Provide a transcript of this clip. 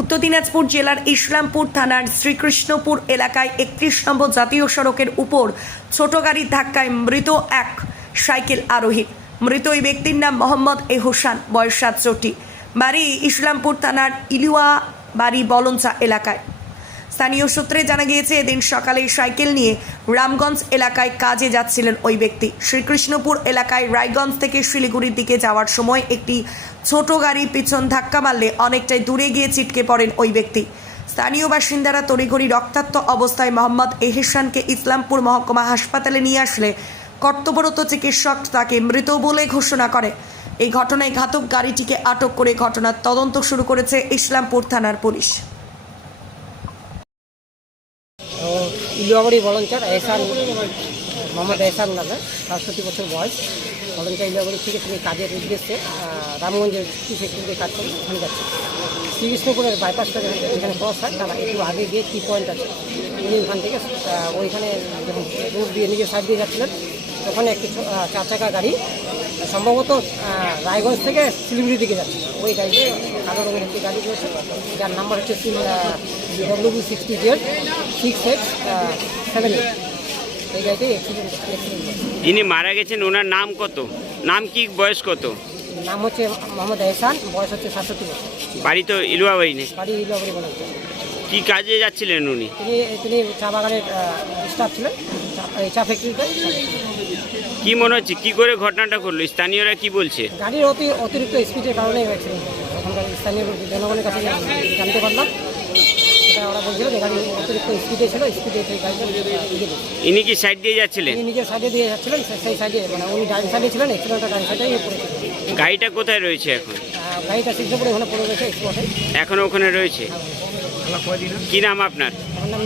উত্তর দিনাজপুর জেলার ইসলামপুর থানার শ্রীকৃষ্ণপুর এলাকায় একত্রিশ নম্বর জাতীয় সড়কের উপর ছোট গাড়ির ধাক্কায় মৃত এক সাইকেল আরোহী। মৃত ওই ব্যক্তির নাম মোহাম্মদ এ হোসান বয়স সাতষট্টি। বাড়ি ইসলামপুর থানার ইলুয়া বাড়ি বলঞ্চা এলাকায়। স্থানীয় সূত্রে জানা গিয়েছে, এদিন সকালে সাইকেল নিয়ে রামগঞ্জ এলাকায় কাজে যাচ্ছিলেন ওই ব্যক্তি। শ্রীকৃষ্ণপুর এলাকায় রায়গঞ্জ থেকে শিলিগুড়ির দিকে যাওয়ার সময় একটি ছোট গাড়ি পিছন ধাক্কা মারলে অনেকটাই দূরে গিয়ে ছিটকে পড়েন ওই ব্যক্তি। স্থানীয় বাসিন্দারা তড়িঘড়ি রক্তাক্ত অবস্থায় মোহাম্মদ এহেসানকে ইসলামপুর মহকুমা হাসপাতালে নিয়ে আসলে কর্তব্যরত চিকিৎসক তাকে মৃত বলে ঘোষণা করে। এই ঘটনায় ঘাতক গাড়িটিকে আটক করে ঘটনার তদন্ত শুরু করেছে ইসলামপুর থানার পুলিশ। ইলুয়াবাড়ি ভলেন্টিয়ার এহসান মোহাম্মদ এহসান নামে, সাতষট্টি বছর বয়স। ভলেন্টিয়ার ইলুয়াবাড়ি থেকে তিনি কাজের উদ্দেশ্যে রামগঞ্জের টি ফ্যাক্টরিতে কাজ করেন ওখানে যাচ্ছে শ্রীকৃষ্ণপুরের বাইপাসটা যেখানে ক্রস হয় তারা একটু আগে গিয়ে টি পয়েন্ট আছে। উনি ওখান থেকে ওইখানে যখন রোড দিয়ে নিজের সাইড দিয়ে যাচ্ছিলেন, তখন একটি চার চাকা গাড়ি সম্ভবত রায়গঞ্জ থেকে শিলিগুড়ির দিকে যাচ্ছে। ওই গাড়িতে কালো রঙের একটি গাড়ি রয়েছে, যার নাম্বার হচ্ছে W sixty Z six eight seven eight এই গাড়িতে অ্যাক্সিডেন্ট অ্যাক্সিডেন্ট যিনি মারা গেছেন ওনার নাম কত? নাম কি বয়স কত? নাম হচ্ছে মোহাম্মদ এহসান বয়স হচ্ছে সাতষট্টি বছর। বাড়ি তো ইলুয়াবাড়ি নেই। বাড়ি ইলাবাড়ি বলেন কি কাজে যাচ্ছিলেন উনি? তিনি তিনি চা বাগানের স্টাফ ছিলেন। চা- এই চা ফ্যাক্টরিতে কি মনে হচ্ছে কি করে ঘটনাটা করল স্থানীয়রা কি বলছে? গাড়ির অতি অতিরিক্ত স্পিডের কারণে অ্যাক্সিডেন্ট স্থানীয় জনগণের কাছে জানতে পারলাম। ওরা বলছিল যে গাড়ি অতিরিক্ত স্পিডে ছিল স্পিডে সেই গাড়িটা ইনি কি সাইড দিয়ে যাচ্ছিলেন? তিনি নিজের সাইডে দিয়ে যাচ্ছিলেন সেই সাইডে মানে উনি ডান সাইডে ছিলেন ডান সাইডে পড়েছিল গাড়িটা কোথায় রয়েছে এখন? আহ, গাড়িটা সিদ্ধপুরে ওখানে পড়ে গেছে এখনও ওখানে রয়েছে? কি নাম আপনার? আমার নাম